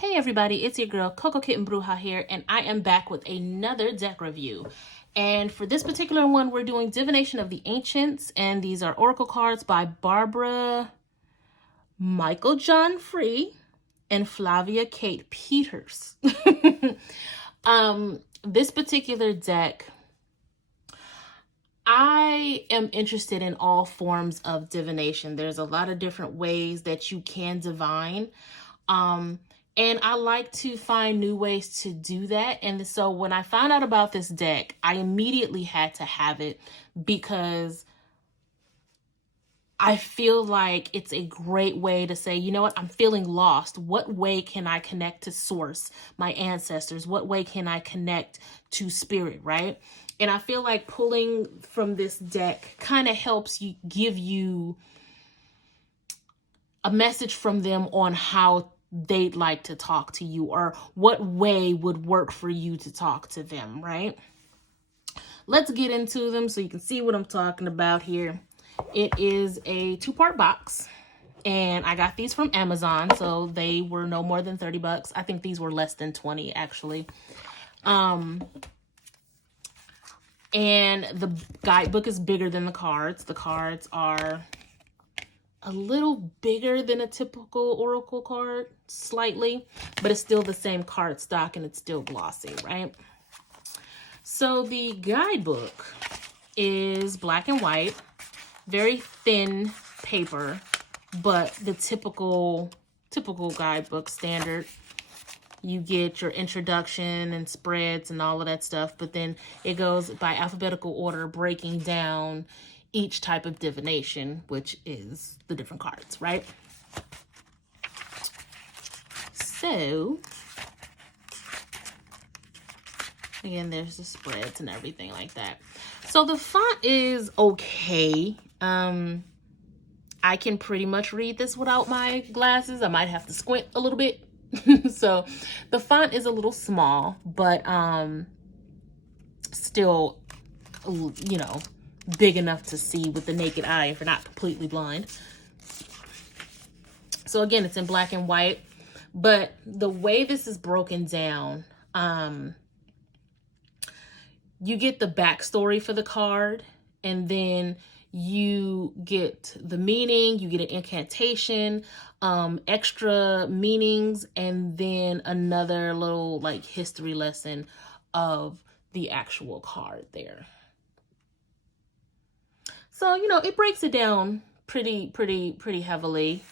Hey everybody, it's your girl Coco Kitten Bruja here, and I am back with another deck review. And for this particular one, we're doing Divination of the Ancients, and these are Oracle cards by Barbara Meiklejohn-Free and Flavia Kate Peters. This particular deck, I am interested in all forms of divination. There's a lot of different ways that you can divine. And I like to find new ways to do that. And so when I found out about this deck, I immediately had to have it because I feel like it's a great way to say, you know what, I'm feeling lost. What way can I connect to source, my ancestors? What way can I connect to spirit, right? And I feel like pulling from this deck kind of helps you, give you a message from them on how they'd like to talk to you or what way would work for you to talk to them, right? Let's get into them so you can see what I'm talking about here. It is a 2-part box, and I got these from Amazon, so they were no more than 30 bucks. I think these were less than 20 actually. And the guidebook is bigger than the cards. The cards are a little bigger than a typical Oracle card, slightly, but it's still the same card stock and it's still glossy, right? So the guidebook is black and white, very thin paper, but the typical guidebook standard. You get your introduction and spreads and all of that stuff, but then it goes by alphabetical order, breaking down each type of divination, which is the different cards, right? So, again, there's the spreads and everything like that. So the font is okay. I can pretty much read this without my glasses. I might have to squint a little bit. So the font is a little small, but still, you know, big enough to see with the naked eye if you're not completely blind. So again, it's in black and white, but the way this is broken down, you get the backstory for the card, and then you get the meaning, you get an incantation, extra meanings, and then another little like history lesson of the actual card there. So, you know, it breaks it down pretty heavily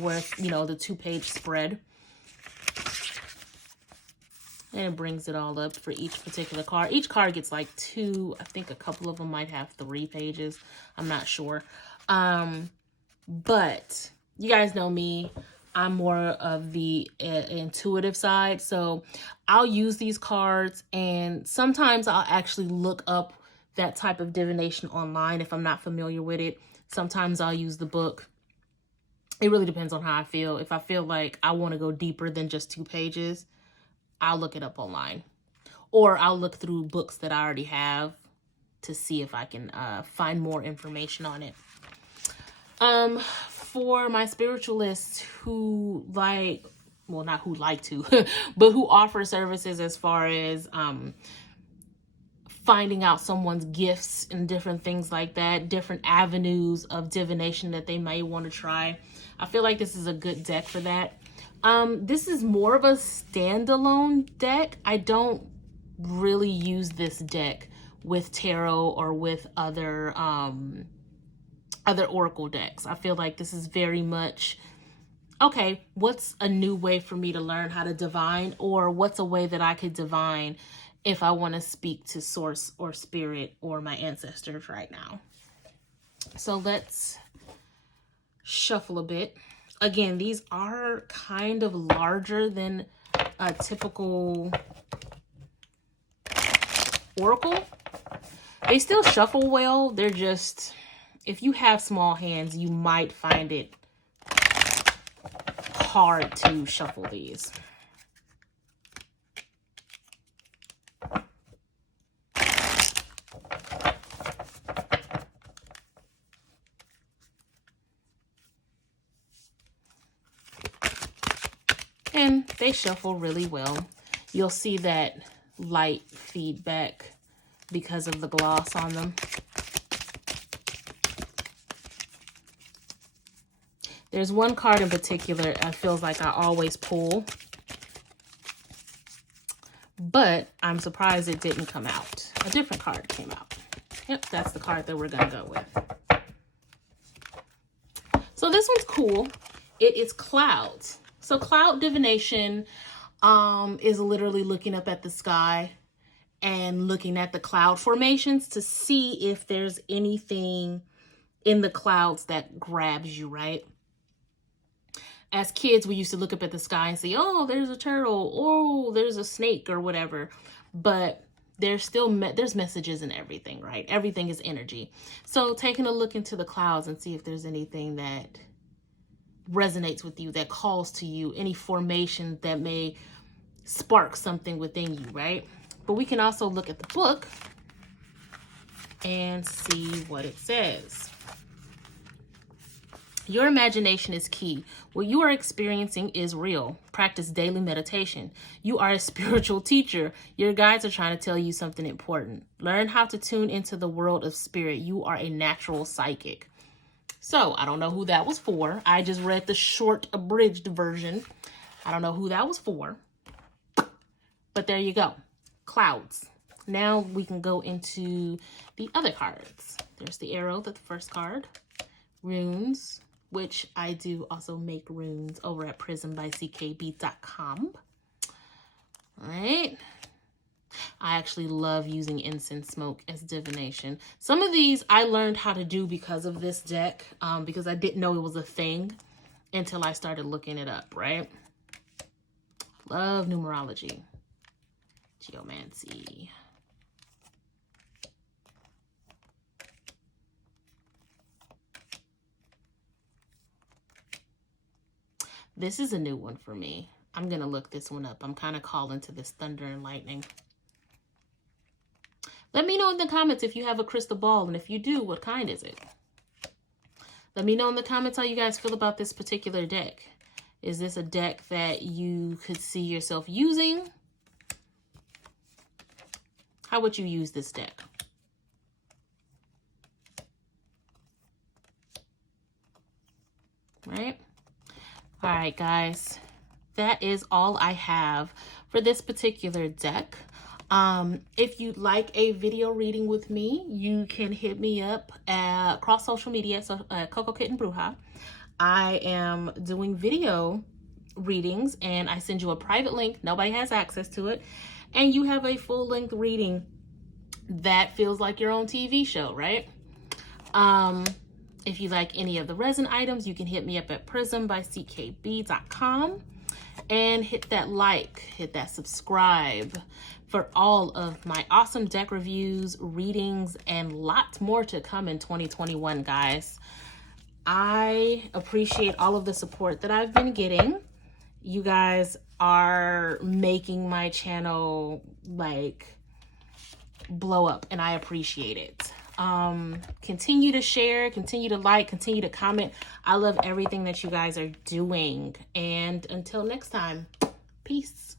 with, you know, the 2-page spread. And it brings it all up for each particular card. Each card gets like 2, I think a couple of them might have 3 pages. I'm not sure. But you guys know me. I'm more of the intuitive side. So I'll use these cards, and sometimes I'll actually look up that type of divination online if I'm not familiar with it. Sometimes I'll use the book. It really depends on how I feel. If I feel like I want to go deeper than just 2 pages, I'll look it up online. Or I'll look through books that I already have to see if I can find more information on it. For my spiritualists who like, well, not who like to, but who offer services as far as finding out someone's gifts and different things like that, different avenues of divination that they may want to try, I feel like this is a good deck for that. This is more of a standalone deck. I don't really use this deck with tarot or with other Oracle decks. I feel like this is very much, okay, what's a new way for me to learn how to divine, or what's a way that I could divine if I want to speak to source or spirit or my ancestors right now. So let's shuffle a bit. Again, these are kind of larger than a typical Oracle. They still shuffle well. They're just, if you have small hands, you might find it hard to shuffle these. And they shuffle really well. You'll see that light feedback because of the gloss on them. There's one card in particular I feel like I always pull, but I'm surprised it didn't come out. A different card came out. Yep, that's the card that we're gonna go with. So this one's cool. It is clouds. So cloud divination is literally looking up at the sky and looking at the cloud formations to see if there's anything in the clouds that grabs you, right? As kids, we used to look up at the sky and say, oh, there's a turtle, oh, there's a snake or whatever. But there's still, there's messages in everything, right? Everything is energy. So taking a look into the clouds and see if there's anything that resonates with you, that calls to you, any formation that may spark something within you, right? But we can also look at the book and see what it says. Your imagination is key. What you are experiencing is real. Practice daily meditation. You are a spiritual teacher. Your guides are trying to tell you something important. Learn how to tune into the world of spirit. You are a natural psychic. So I don't know who that was for. I just read the short abridged version. I don't know who that was for. But there you go. Clouds. Now we can go into the other cards. There's the arrow, the first card. Runes, which I do also make runes over at prismbyckb.com. All right. I actually love using incense smoke as divination. Some of these I learned how to do because of this deck, because I didn't know it was a thing until I started looking it up, right? Love numerology. Geomancy. This is a new one for me. I'm going to look this one up. I'm kind of calling to this thunder and lightning. Let me know in the comments if you have a crystal ball, and if you do, what kind is it? Let me know in the comments how you guys feel about this particular deck. Is this a deck that you could see yourself using? How would you use this deck? Right? All right, guys. That is all I have for this particular deck. If you'd like a video reading with me, you can hit me up across social media. So Coco Kitten Bruja. I am doing video readings and I send you a private link. Nobody has access to it. And you have a full-length reading that feels like your own TV show, right? If you like any of the resin items, you can hit me up at prismbyckb.com and hit that like, hit that subscribe for all of my awesome deck reviews, readings, and lots more to come in 2021, guys. I appreciate all of the support that I've been getting. You guys are making my channel like blow up, and I appreciate it. Continue to share, continue to like, continue to comment. I love everything that you guys are doing. And until next time, peace.